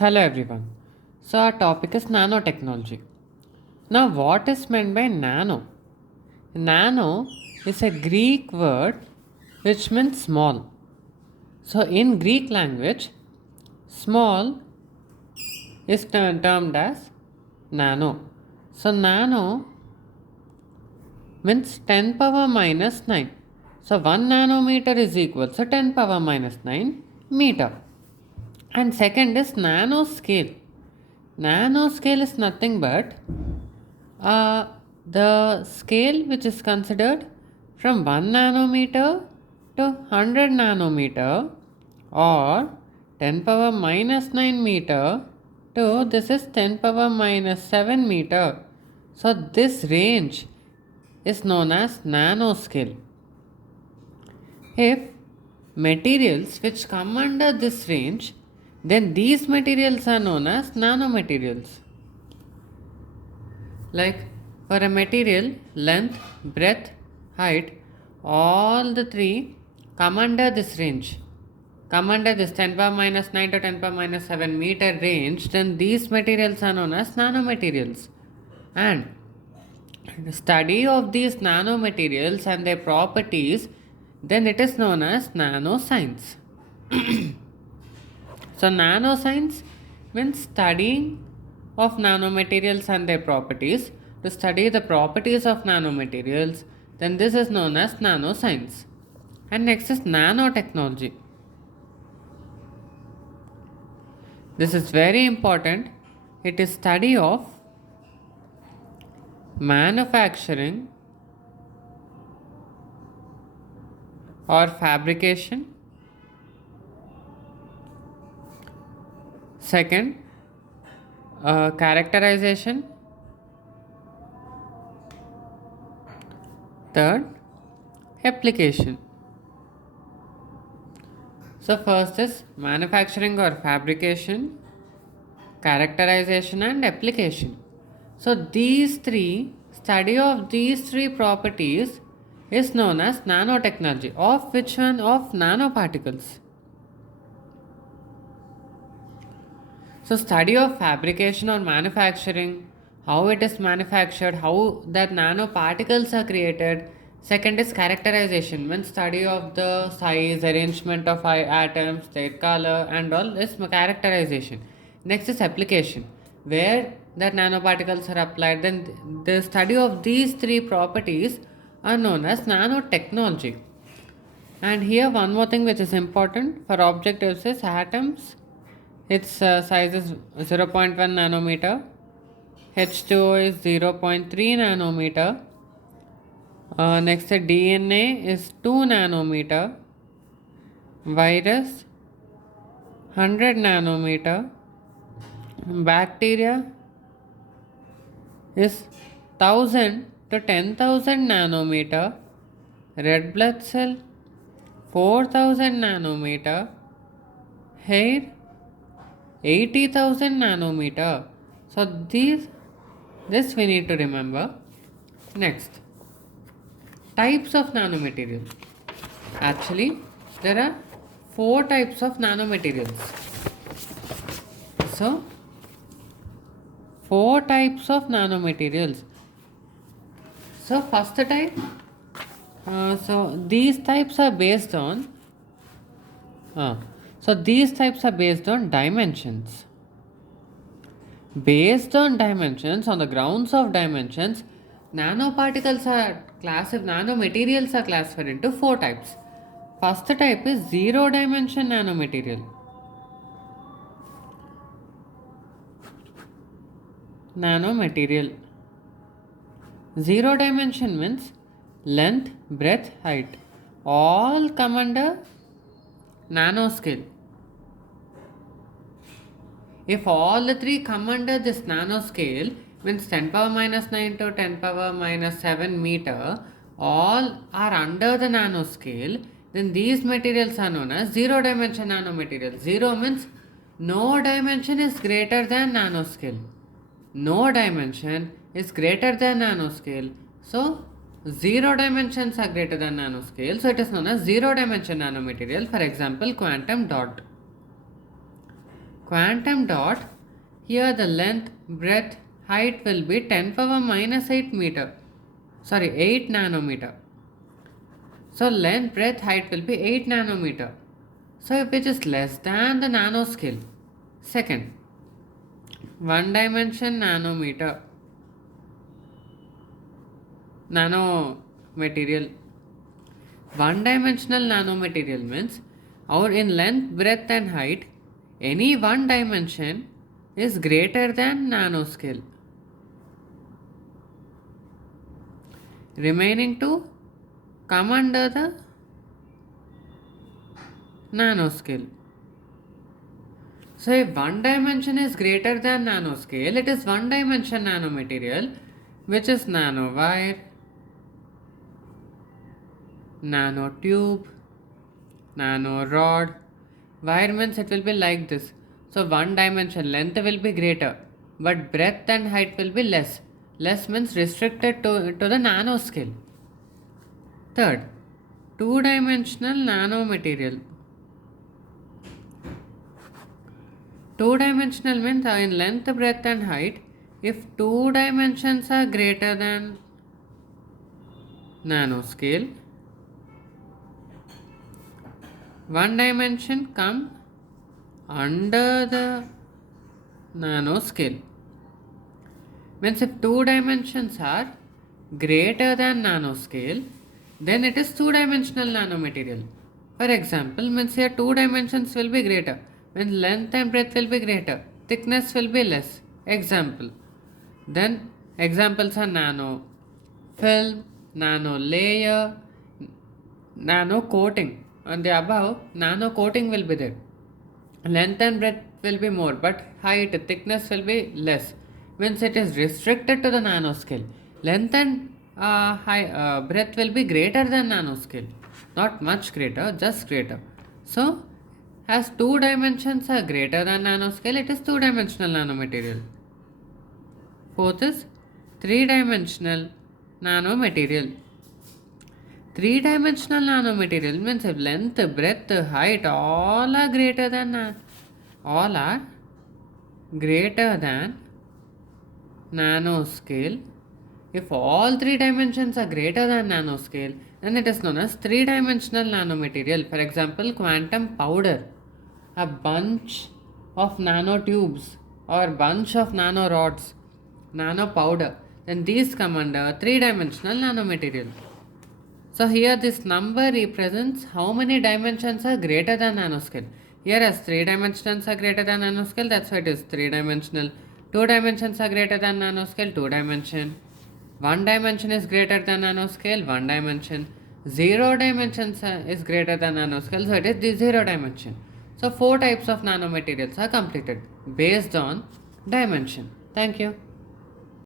Hello everyone. So our topic is nanotechnology. Now what is meant by nano? Nano is a Greek word which means small. So in Greek language, small is termed as nano. So nano means 10 power minus 9. So 1 nanometer is equal to 10 power minus 9 meter. And second is nanoscale. Nanoscale is nothing but uh, the scale which is considered from 1 nanometer to 100 nanometer or 10 power minus 9 meter to this is 10 power minus 7 meter. So this range is known as nanoscale. If materials which come under this range, then these materials are known as nanomaterials. Like for a material, length, breadth, height, all the three come under this range. Come under this 10 power minus 9 to 10 power minus 7 meter range, then these materials are known as nanomaterials. And the study of these nanomaterials and their properties, then it is known as nanoscience. So nanoscience means studying of nanomaterials and their properties. To study the properties of nanomaterials, then this is known as nanoscience. And next is nanotechnology. This is very important. It is study of manufacturing or fabrication. Second, characterization. Third, application. So first is manufacturing or fabrication, characterization and application. So these three, study of these three properties is known as nanotechnology. Of which one? Of nanoparticles. So study of fabrication or manufacturing, how it is manufactured, how that nanoparticles are created. Second is characterization, when study of the size, arrangement of atoms, their color and all is characterization. Next is application, where that nanoparticles are applied. Then the study of these three properties are known as nanotechnology. And here one more thing which is important for objectives is atoms. Its size is 0.1 nanometer. H2O is 0.3 nanometer. Next, the DNA is 2 nanometer. Virus 100 nanometer. Bacteria is 1000 to 10,000 nanometer. Red blood cell 4000 nanometer. Hair 80,000 nanometer. So this we need to remember. Next, types of nanomaterial. Actually, there are 4 types of nanomaterials. So 4 types of nanomaterials. So first type. So these types are based on. So these types are based on dimensions. Based on dimensions, on the grounds of dimensions, nanoparticles are classified, nanomaterials are classified into 4 types. First type is zero dimension nanomaterial. Nanomaterial. Zero dimension means length, breadth, height. All come under nanoscale. If all the three come under this nanoscale, means 10 power minus 9 to 10 power minus 7 meter, all are under the nanoscale, then these materials are known as zero dimension nanomaterials. Zero means no dimension is greater than nanoscale. No dimension is greater than nanoscale. So, zero dimensions are greater than nanoscale. So, it is known as zero dimension nanomaterial. For example, quantum dot. quantum dot, here the length, breadth, height will be 10 power minus 8 meter. Sorry, 8 nanometer. So length, breadth, height will be 8 nanometer. So which is less than the nanoscale. Second, one dimension nanometer. Nanomaterial. One dimensional nanomaterial means, or in length, breadth, and height, any one dimension is greater than nanoscale. Remaining two come under the nanoscale. So if one dimension is greater than nanoscale, it is one dimension nanomaterial, which is nanowire, nanotube, nanorod. Wire means it will be like this. So one dimension length will be greater, but breadth and height will be less. Less means restricted to the nanoscale. Third, two-dimensional nanomaterial. Two-dimensional means in length, breadth, and height. If two dimensions are greater than nanoscale, one dimension come under the nanoscale. Means if two dimensions are greater than nanoscale, then it is two-dimensional nanomaterial. For example, means here two dimensions will be greater, means length and breadth will be greater, thickness will be less. Example. Then examples are nano film, nano layer, nano coating. On the above, nano coating will be there. Length and breadth will be more, but height, thickness will be less. Means it is restricted to the nanoscale. Length and breadth will be greater than nanoscale, not much greater, just greater. So, as two dimensions are greater than nanoscale, it is two-dimensional nanomaterial. Fourth is three-dimensional nanomaterial. Three-dimensional nanomaterial means if length, breadth, height all are greater than nanoscale. If all three dimensions are greater than nanoscale, then it is known as three-dimensional nanomaterial. For example, quantum powder, a bunch of nanotubes or bunch of nanorods, nano powder, then these come under three-dimensional nanomaterial. So here this number represents how many dimensions are greater than nanoscale. Here as three dimensions are greater than nanoscale, that's why it is three-dimensional. Two dimensions are greater than nanoscale, two dimension. One dimension is greater than nanoscale, one dimension. Zero dimensions is greater than nanoscale, so it is the zero dimension. So four types of nanomaterials are completed based on dimension. Thank you.